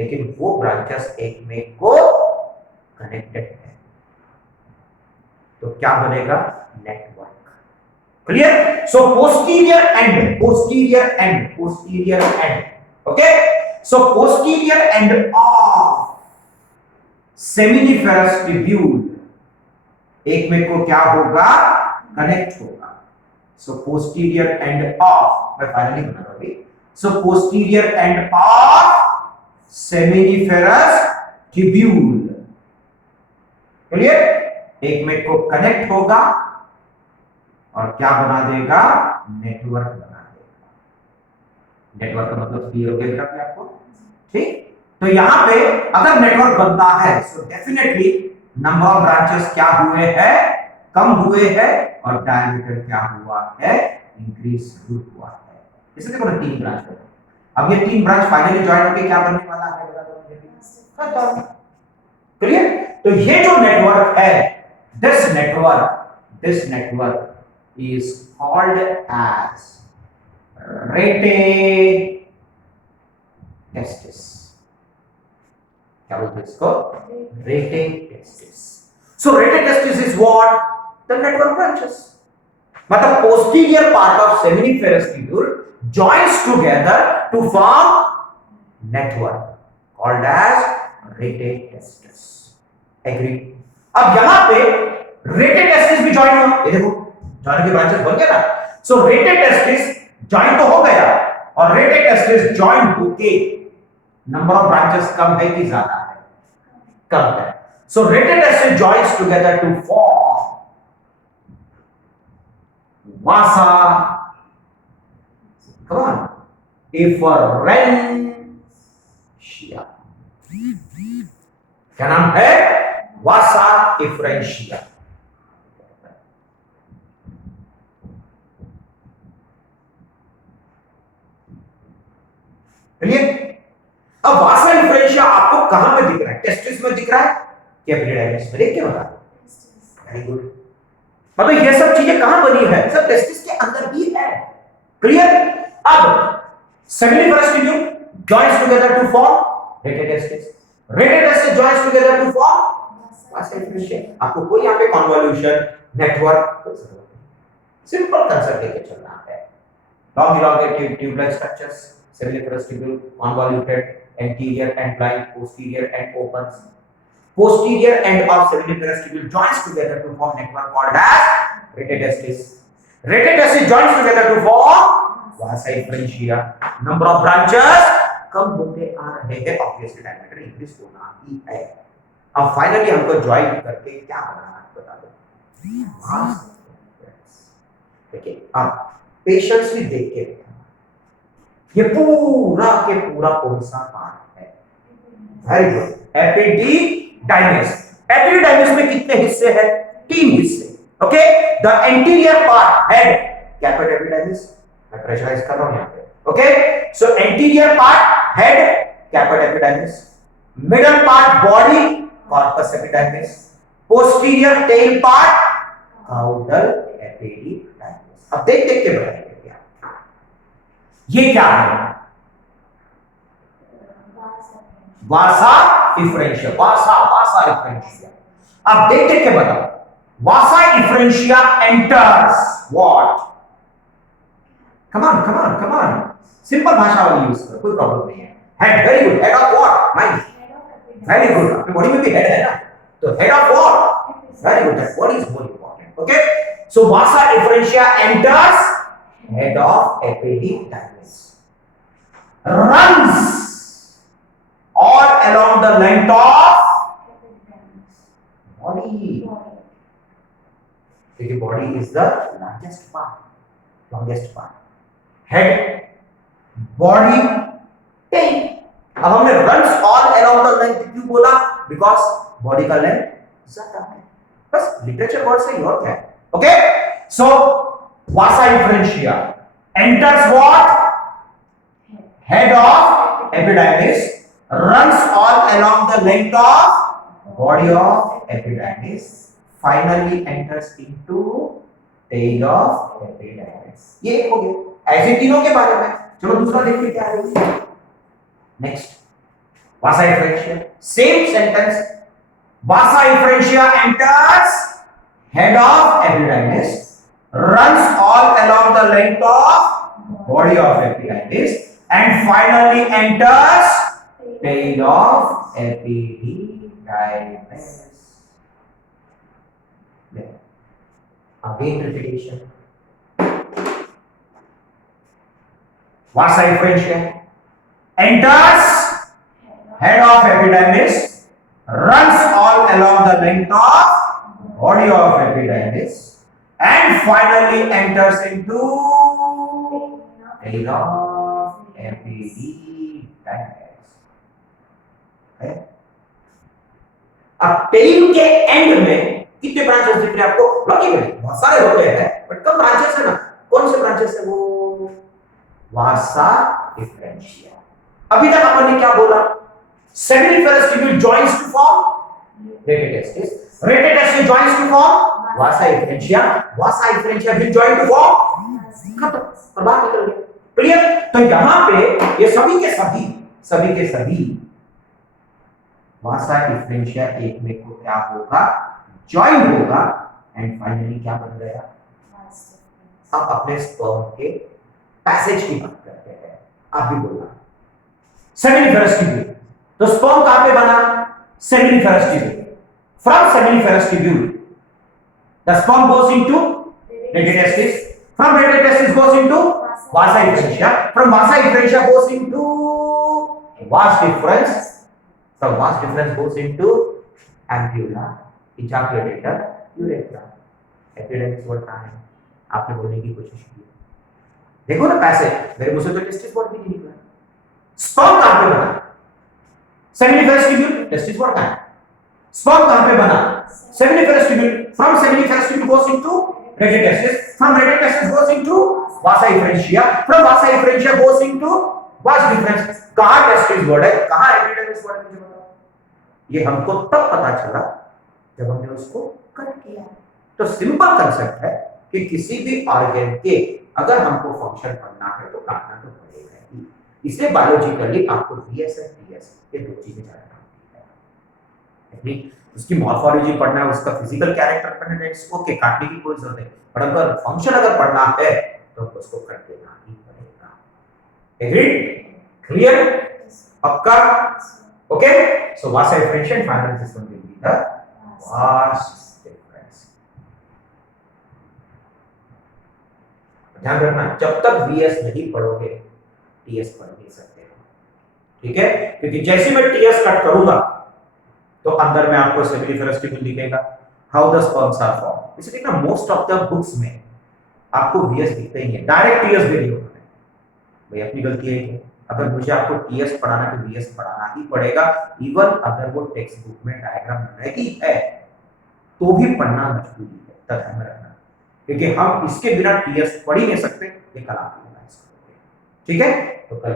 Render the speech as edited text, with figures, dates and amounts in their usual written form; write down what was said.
लेकिन वो ब्रांचेस एक में को कनेक्टेड है, तो क्या बनेगा? Network. Clear? So posterior end okay, so posterior end of seminiferous tubule एक में को क्या होगा? कनेक्ट होगा। सो पोस्टीरियर एंड ऑफ, मैं फाइनली बना रहा हूं। So posterior end of seminiferous tubule, clear? एक में को कनेक्ट होगा और क्या बना देगा? नेटवर्क बना देगा। नेटवर्क का मतलब क्लियर हो गया बेटा आपको? ठीक। तो यहां पे अगर नेटवर्क बनता है so definitely number of branches क्या हुए हैं? कम हुए हैं, और डायमीटर क्या हुआ है? इंक्रीज जरूर हुआ है। इसे देखो ना, 3 ब्रांच है। अब ये 3 ब्रांच फाइनली ज्वाइन होकर क्या बनने वाला है? बता दो मुझे। क्लियर? तो ये जो नेटवर्क है, this network is called as rete-testis. क्या बोलते हैं इसको? rete-testis. So rete-testis is what? The network branches. मतलब posterior part of seminiferous tubule joins together to form network called as rete-testis. Agree? अब यहां पे rete-testis भी ज्वाइन हुआ, ये देखो जॉइन के ब्रांचेस बन गए ना। सो rete-testis ज्वाइन तो हो गया, और rete-testis ज्वाइन होके नंबर ऑफ ब्रांचेस कम है कि ज्यादा है? कम है। सो rete-testis joins together to form vasa, come on, efferentia। क्या नाम है? vasa efferentia। क्लियर? अब वासा डिफरेंशिया आपको कहां पे दिख रहा है? टेस्टिस में दिख रहा है कि एपिडिडाइमिस में? देख के बता। Very good. मतलब ये सब चीजें कहां बनी है? सब टेस्टिस के अंदर ही है। क्लियर? अब seminiferous tubule joins together to form rete-testis, rete-testis joins together to form vasa deferentia. आपको कोई यहां पे कन्वोल्यूशन नेटवर्क सिंपल कंसेप्ट लेके चलना है। long elongated tube-like structures, seminiferous tubule, convoluted, anterior and blind, posterior and opens. Posterior end of seminiferous tubule joins together to form network called as rete-testis. Rete-testis joins together to form vasa efferentia. Number of branches कम होते आ रहे हैं, obviously diameter increase होना ही है। अब finally हमको join करके क्या बनाना है बता दो। देखिए अब पेशेंसली देख के ये पूरा के पूरा कौन सा पार्ट है? Very good, epididymis. एपिडिडाइमिस में कितने हिस्से हैं? 3 हिस्से। Okay, the anterior part head, capital epididymis, मैं प्रेशराइज कर रहा हूं यहां पे। Okay, so anterior part head, capital epididymis, middle part body, corpus epididymis, posterior tail part, caudal epididymis. अब देख देख के बताइए ये क्या है? Vasa differentia. Vasa differentia. अब देख देख के बताओ, vasa differentia enters what? Come on simple भाषा वाली यूज करो, कोई प्रॉब्लम नहीं है। Head, very good. Head of what? Mind, very good. आपकी बॉडी में भी हेड है ना, तो head of what? Very good, that what is more important. Okay, so Vasa differentia enters head of epididymis, runs all along the length of body, because body is the longest part, head, body, tail। अब हमने runs all along the length क्यों बोला? because body का length ज्यादा है, बस literature word से ही और क्या है। Okay, so vasa efferentia enters what? Head of epididymis, runs all along the length of body of epididymis, finally enters into tail of epididymis। ये एक हो गया ऐसे तीनों के बारे में। चलो दूसरा देखते क्या है। Next Vasa efferentia. Same sentence. Vasa efferentia enters head of epididymis, runs all along the length of body of epididymis, and finally enters tail of epididymis. Again repetition. Vasa efferentia enters head of epididymis, runs all along the length of body of epididymis, and finally enters into tail of epididymis. Okay? अब tell के and में कितने branches दिख रहे हैं आपको? Logically बहुत सारे होते हैं, बट कम ब्रांचेस है ना। कौन से ब्रांचेस है वो? Vasa differentia. अभी तक अपन ने क्या बोला? Seminiferous tubule joins to form rete testis, rete testis joins to form vasa differentia, vasa differentia will join to form, खत्म, और बाहर निकल गया। क्लियर? तो यहां पे ये सभी के सभी वासा डिफरेंशिया एक में को क्या होगा? जॉइन होगा, एंड फाइनली क्या बन गया? अब अपने स्पर्म के पैसेज की बात करते हैं। आप भी बोलना सेमिनिफेरस ट्यूब्यूल, तो स्पर्म कहां पे बना? Seminiferous tubule. From seminiferous tubule the sperm goes into rete testis, from rete testis goes into vasa differentia, from vasa differentia goes into vas deferens, from vas deferens goes into ampulla, ejaculator, urethra. Epididymis word कहां है? आपने बोलने की कोशिश की, देखो ना passage, मेरे मुंह से तो टेस्टिस वर्ड भी नहीं निकला। स्पर्म कहां पे बना? सेमिनिफेरस ट्यूब्यूल, टेस्टिस वर्ड कहां है? स्पर्म कहां पे बना? Seminiferous tubule, from seminiferous tubule goes into rete testis, from rete testis goes into vasa differentia, from vasa differentia goes into vas deferens. कहां टेस्टिस वर्ड है, कहां एपिडिडाइमिस वर्ड है, मुझे बताओ। ये हमको तब पता चला जब हमने उसको कट किया। तो सिंपल कांसेप्ट है कि किसी भी ऑर्गन के अगर हमको फंक्शन पढ़ना है तो काटना तो पड़ेगा ही। इसलिए बायोलॉजिकली आपको वीएस और टीएस ये दो चीजें जानना होती है। उसकी मॉर्फोलॉजी पढ़ना है, उसका फिजिकल कैरेक्टर पढ़ना है, ओके, काटने की कोई जरूरत नहीं, पर अगर फंक्शन अगर पढ़ना है तो उसको कट देना ही पड़ेगा। एग्रीड? क्लियर? पक्का? Okay? So Vasa differentiation final system will be the vas deferens. ध्यान रखना, जब तक वीएस नहीं पढ़ोगे टीएस पढ़ नहीं सकते हो, ठीक है? क्योंकि जैसे मैं टीएस कट करूंगा तो अंदर में आपको सेमिनिफेरस ट्यूब्यूल दिखेगा, how the sperms are form. इसलिए ना मोस्ट ऑफ द बुक्स में आपको वीएस दिखते ही है, डायरेक्ट टीएस भी नहीं होता है। भाई अपनी गलती है कि अगर मुझे आपको टीएस पढ़ाना है तो वीएस पढ़ाना ही पड़ेगा, इवन अगर वो टेक्स्ट बुक में डायग्राम नहीं है तो भी पढ़ना मजबूरी है। तो ध्यान में रखना, क्योंकि हम इसके बिना टीएस पढ़ ही नहीं सकते। ये कल आप रियलाइज करोगे, ठीक है? तो कल